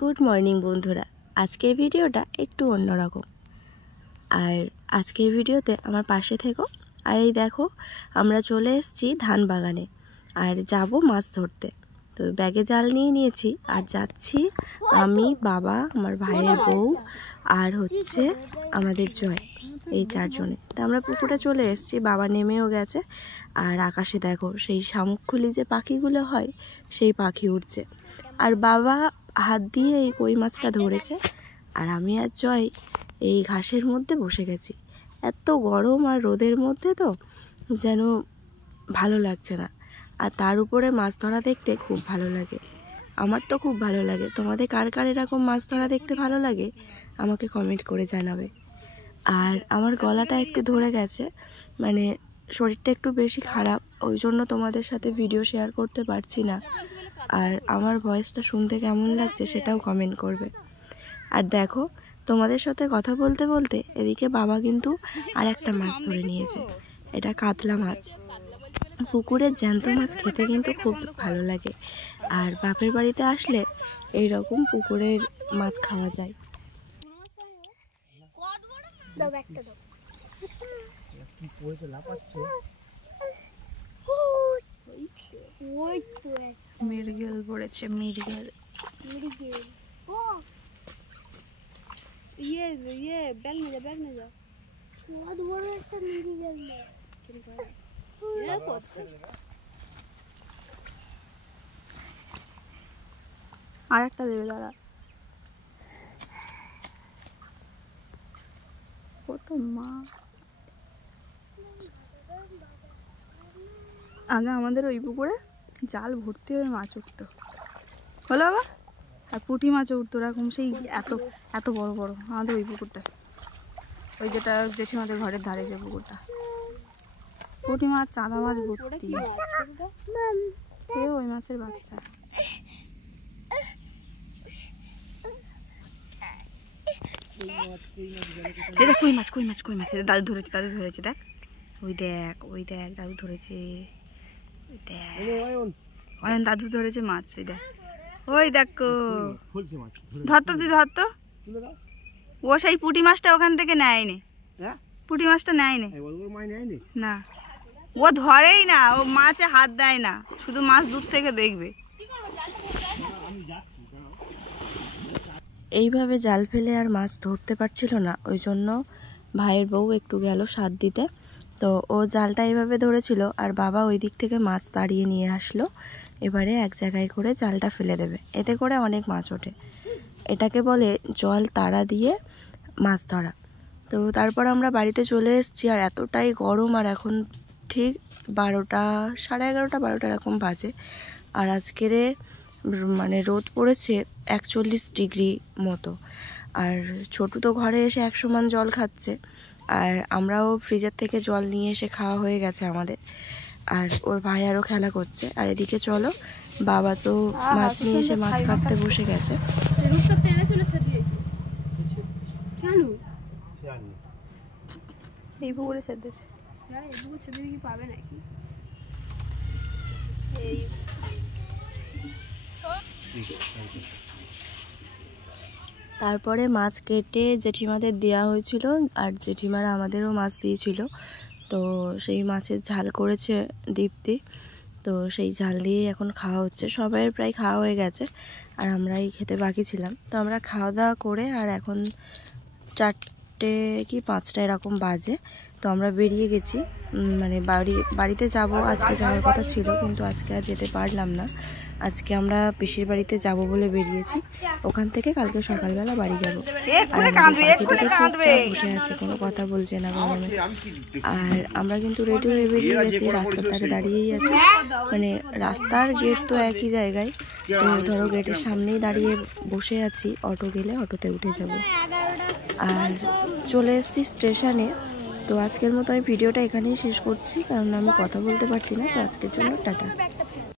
Good morning বন্ধুরা। আজকের ভিডিওটা একটু অন্যরকম। আর আজকের ভিডিওতে আমার পাশে থেকো। আর এই দেখো, আমরা চলে এসেছি ধান বাগানে আর যাব মাছ ধরতে। তো ব্যাগে জাল নিয়ে নিয়েছি আর যাচ্ছি আমি, বাবা, আমার ভাইয়ের বউ আর হচ্ছে আমাদের জয়, এই চারজনে। তো আমরা পুকুরে চলে এসেছি, বাবা নেমেও গেছে। আর আকাশে দেখো সেই শামুকখুলি যে পাখিগুলো হয় সেই পাখি উঠছে। আর বাবা হাত দিয়ে এই কই মাছটা ধরেছে আর আমি আর জয় এই ঘাসের মধ্যে বসে গেছি। এত গরম আর রোদের মধ্যে তো যেন ভালো লাগছে না। আর তার উপরে মাছ ধরা দেখতে খুব ভালো লাগে। আমার তো খুব ভালো লাগে। তোমাদের কার কার এরকম মাছ ধরা দেখতে ভালো লাগে আমাকে কমেন্ট করে জানাবে। আর আমার গলাটা একটু ধরে গেছে, মানে শরীরটা একটু বেশি খারাপ, ওই জন্য তোমাদের সাথে ভিডিও শেয়ার করতে পারছি না। আর আমার ভয়েসটা শুনতে কেমন লাগছে সেটাও কমেন্ট করবে। আর দেখো, তোমাদের সাথে কথা বলতে বলতে এদিকে বাবা কিন্তু আর একটা মাছ ধরে নিয়েছে। এটা কাতলা মাছ। পুকুরের জ্যান্ত মাছ খেতে কিন্তু খুব ভালো লাগে। আর বাপের বাড়িতে আসলে এই রকম পুকুরের মাছ খাওয়া যায়। মৃগেল পড়েছে, মৃগেল। আর একটা দেবে দাঁড়া। কত মা! আগে আমাদের ওই পুকুরে জাল ভর্তি হয়ে মাছ উঠতো, হলো বাবা। আর পুঁটি মাছও উঠতো এরকম, সেই এত এত বড় বড়। আমাদের ওই পুকুরটা, ওই যেটা জেঠিমাদের ঘরের ধারে যে পুকুরটা, পুঁটি মাছ, চাঁদা মাছ ভর্তি। ওই মাছের বাচ্চা। কই মাছ, কই মাছ, কই মাছ। দাদু ধরেছে, দাদু ধরেছে। দেখ, ওই দেখ, ওই দেখ, দাদু ধরেছে। ওই দেখ, অয়ন দাদু ধরেছে মাছ। ওই দেখ, ওই দেখো। ধরতো, তুই ধরতো। ও সেই পুঁটি মাছটা ওখান থেকে নেয়নি, পুঁটি মাছটা নেয়নি না। ও ধরেই না, ও মাছে হাত দেয় না, শুধু মাছ দূর থেকে দেখবে। এইভাবে জাল ফেলে আর মাছ ধরতে পারছিল না, ওই জন্য ভাইয়ের বউ একটু গেল সাথ দিতে। তো ও জালটা এইভাবে ধরেছিল আর বাবা ওই দিক থেকে মাছ তাড়িয়ে নিয়ে আসলো। এবারে এক জায়গায় করে জালটা ফেলে দেবে, এতে করে অনেক মাছ ওঠে। এটাকে বলে জল তাড়া দিয়ে মাছ ধরা। তো তারপর আমরা বাড়িতে চলে এসেছি। আর এতটাই গরম, আর এখন ঠিক 12টা, সাড়ে 11টা 12টা এরকম বাজে। আর আজকের মানে রোদ পড়েছে 41 ডিগ্রি মতো। আর ছোটু তো ঘরে এসে 1 সমান জল খাচ্ছে। আর আমরাও ফ্রিজের থেকে জল নিয়ে এসে খাওয়া হয়ে গেছে আমাদের। আর ওর ভাই আরও খেলা করছে। আর এদিকে চলো, বাবা তো মাছ নিয়ে এসে মাছ কাটতে বসে গেছে। এই পুকুরে ছেড়েছে। তারপরে মাছ কেটে জেঠিমাদের দেওয়া হয়েছিল, আর জেঠিমারা আমাদেরও মাছ দিয়েছিল। তো সেই মাছের ঝাল করেছে দীপ্তি। তো সেই ঝাল দিয়ে এখন খাওয়া হচ্ছে। সবাইয়ের প্রায় খাওয়া হয়ে গেছে আর আমরাই খেতে বাকি ছিলাম। তো আমরা খাওয়া দাওয়া করে আর এখন 4টে কি 5টা এরকম বাজে। তো আমরা বেরিয়ে গেছি, মানে বাড়িতে যাব। আজকে যাওয়ার কথা ছিল, কিন্তু আজকে আর যেতে পারলাম না। আজকে আমরা পিসির বাড়িতে যাব বলে বেরিয়েছি। ওখান থেকে কালকে সকালবেলা বাড়ি যাব। বসে আছে, কোনো কথা বলছে না গরমে। আর আমরা কিন্তু রেডি হয়ে বেরিয়ে গেছি, রাস্তার ধারে দাঁড়িয়েই আছি। মানে রাস্তার গেট তো একই জায়গায়, তো ধরো গেটের সামনেই দাঁড়িয়ে বসে আছি। অটো গেলে অটোতে উঠে যাব। আর চলে এসেছি স্টেশনে। তো আজকের মতো আমি ভিডিওটা এখানেই শেষ করছি, কারণ আমি কথা বলতে পারছি না। তো আজকের জন্য টাটা।